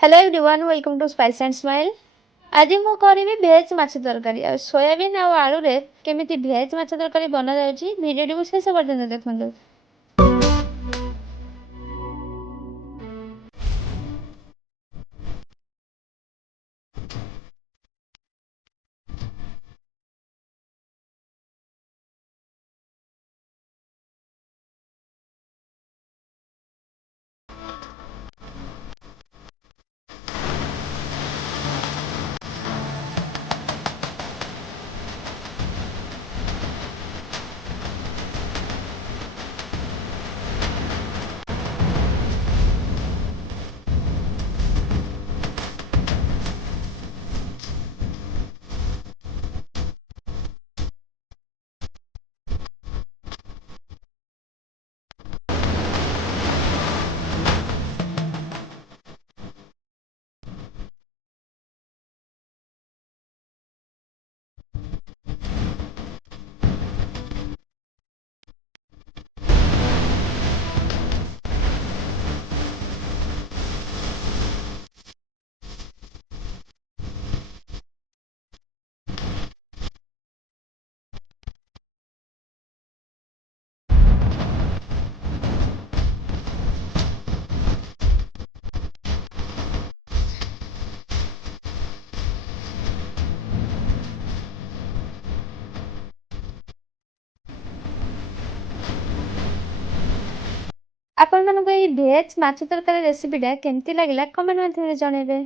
Hello everyone welcome to spice and smile. आज ମୁଁ କରିବି ଭେଜ୍ ମାଛ ତରକାରୀ ଆଉ ସୋୟାବିନ୍ ଆଉ ଆଳୁରେ କେମିତି ଭେଜ୍ ମାଛ ତରକାରୀ ବନାଯାଉଛି ଭିଡ଼ିଓଟିକୁ ଶେଷ ପର୍ଯ୍ୟନ୍ତ ଦେଖନ୍ତୁ। ଆପଣମାନଙ୍କୁ ଏହି ଭେଜ୍ ମାଛ ତରକାରୀ ରେସିପିଟା କେମିତି ଲାଗିଲା କମେଣ୍ଟ ମାଧ୍ୟମରେ ଜଣାଇବେ।